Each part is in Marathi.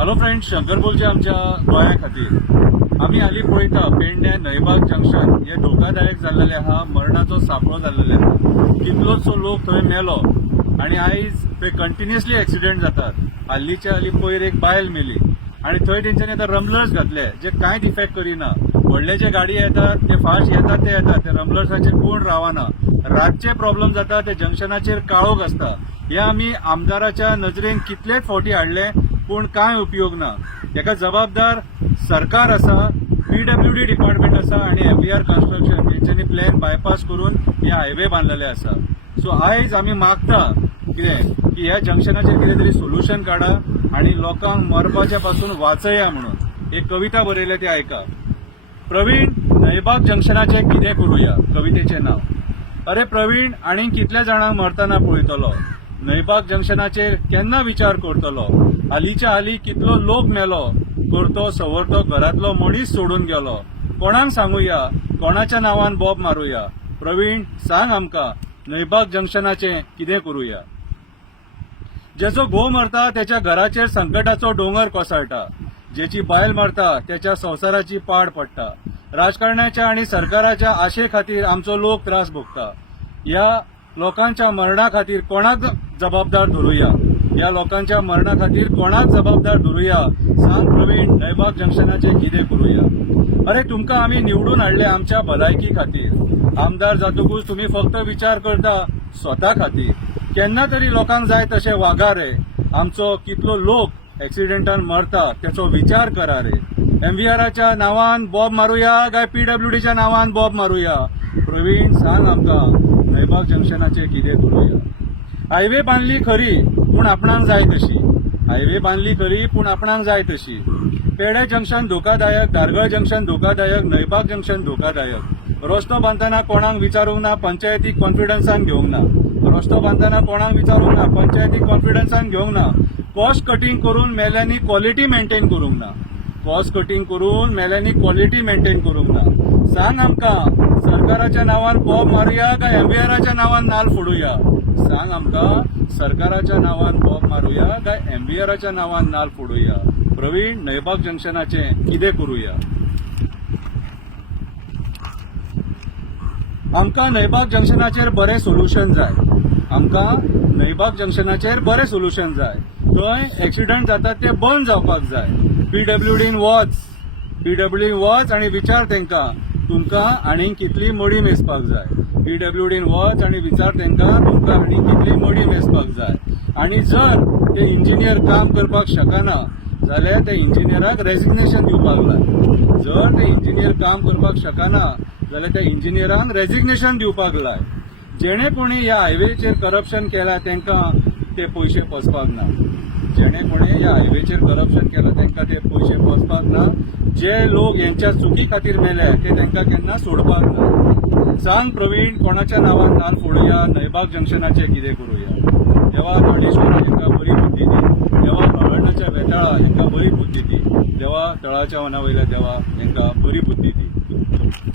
हॅलो फ्रेंड्स, शंकर बोलचे आमच्या गोंया खातीर आम्ही हालीं पळयता पेडणे नयबाग जंक्शन हे धोकादायक जाल्लेले आहा, मरणाचो सांपळो जाल्लेले आहा. कितलोसो लोक थंय मेलो आणि आयज थंय कंटिन्युअसली एक्सिडेंट जातात. हालींच्या हालीं पयर एक बायल मेली आणि थंय तेंच्यांनी आतां रमलर्स घातले जे कांयच इफेक्ट करिना. व्हडले जे गाडी येतात ते फास्ट येतात ते रमलर्साचेर कोण रावना. रातचे प्रॉब्लेम जाता ते जंक्शनाचेर काळोख आसता. हे आमी आमदाराच्या नजरेन कितलेच फावटी हाडले पूण कांय उपयोग ना. हेका जबाबदार सरकार आसा, PWD डिपार्टमेंट आसा आणि MVR कन्स्ट्रक्शन हेंच्यांनी प्लॅन बायपास करून हे हायवे बांदलेले आसा. सो आयज आमी मागता कितें की ह्या जंक्शनाचेर कितें तरी सोल्युशन काडा आणि लोकांक मरपाच्या पासून वाचया म्हणून एक कविता बरयल्या ती आयका. प्रवीण, नयबाग जंक्शनाचे कितें करूया कवितेचें नाव. अरे प्रवीण, आनीक कितल्या जाणांक मरतना पळयतलो. नयबाग जंक्शनाचेर केन्ना विचार करतलो. हालींच्या हालीं कितलो लोक मेलो. करतो सवरतो घरांतलो मनीस सोडून गेलो. कोणाक सांगुया, कोणाच्या नांवान बॉब मारूया. प्रवीण, सांग आमकां नयबाग जंक्शनाचें कितें करूया. जेचो घोव मरता त्याच्या घराचेर संकटाचो डोंगर कोसळटा. जेची बायल मरता त्याच्या संवसाराची पाड पडटा. राजकारण्याच्या आणि सरकाराच्या आशे खातीर आमचो लोक त्रास भोगता. ह्या लोकांच्या मरणा खातीर कोणाक जबाबदार धरूया. ह्या लोकांच्या मरणा खातीर कोणाक जबाबदार धरूया. सांग प्रवीण, नयबाग जंक्शनाचे कितें करूया. अरे तुमकां आमी निवडून हाडले आमच्या भलायकी खातीर. आमदार जातकूच तुम्ही फक्त विचार करता स्वता खातीर. केन्ना तरी लोकांक जाय तशें वागा रे. आमचो कितलो लोक एक्सिडेंटान मरता त्याचो विचार करा रे. MVRच्या नांवान बॉब मारूया काय PWDच्या नांवान बॉब मारूया. प्रवीण, सांग आमकां नयबाग जंक्शनाचेर कितें करूया. हायवे बांदली खरी पूण आपणाक जाय तशी. हायवे बांदली खरी पूण आपणाक जाय तशी. पेडे जंक्शन धोकादायक, दारगळ जंक्शन धोकादायक, नयबाग जंक्शन धोकादायक. रस्तो बांदतना कोणाक विचारूंक ना, पंचायतीक कॉन्फिडन्सान घेवंक ना. रस्तो बांदतना कोणाक विचारूंक ना, पंचायतीक कॉन्फिडन्सान घेवंक ना. कॉस्ट कटिंग करून मेल्यांनी क्वॉलिटी मेंटेन करूंक ना. कॉस्ट कटिंग करून मेल्यांनी क्वॉलिटी मेंटेन करूंक ना. सांग आमकां सरकाराच्या नांवान बॉब मारूया काय MVRच्या नांवान नाल फोडूया. सांग आमकां सरकाराच्या नांवान बॉब मारूया काय MVRच्या नांवान नाल फोडूया. प्रवीण, नयबाग जंक्शनाचें कितें करूया. आमकां नयबाग जंक्शनाचेर बरें सोल्युशन जाय. आमकां नयबाग जंक्शनाचेर बरें सोल्युशन जाय. थंय एक्सिडंट जातात ते बंद जावपाक जाय. PWDन वच आणि विचार तेंकां तुमकां आनीक कितली मडी मेजपाक जाय. PWDन वच आणि विचार तेंकां तुमकां आनीक कितली मडी मेजपाक जाय. आणि जर ते इंजिनियर काम करपाक शकना जाल्यार त्या इंजिनियराक रेजिग्नेशन दिवपाक लाय. जर ते इंजिनियर काम करपाक शकना जाल्यार त्या इंजिनियरांक रेजिग्नेशन दिवपाक लाय. जेणे कोणी ह्या हायवेचेर करप्शन केला तेंकां ते पयशे पोसपाक ना. जेणे कोणी ह्या हायवेचेर करप्शन केला तेंकां ते पयशे पोसपाक ना. जे लोक यांच्या चुकी खातीर मेले ते तेंकां केन्ना सोडपाक ना. सांग प्रवीण, कोणाच्या नांवान नाल फोडूया. नयबाग जंक्शनाचे कितें करूया. देवा दांडेश्वरा हेंकां बरी बुद्धी दी. देवा हळर्णाच्या बेताळा हेंकां बरी बुद्धी दी. देवा तळाच्या वना वयल्या देवा हेंकां बरी बुद्धी दी.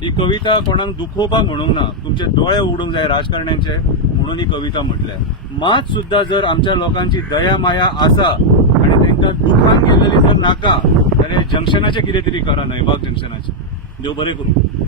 ही कविता कोणाक दुखोवपाक म्हणूंक ना. तुमचे दोळे उडूंक जाय राजकारण्यांचे म्हणून ही कविता म्हटल्या. मात सुद्धा जर आमच्या लोकांची दया माया आसा आणि तेंकां दुखान गेलेली जर नाका जाल्यार जंक्शनाचे कितें तरी करा. नयबाग जंक्शनाचे देव बरें करूं.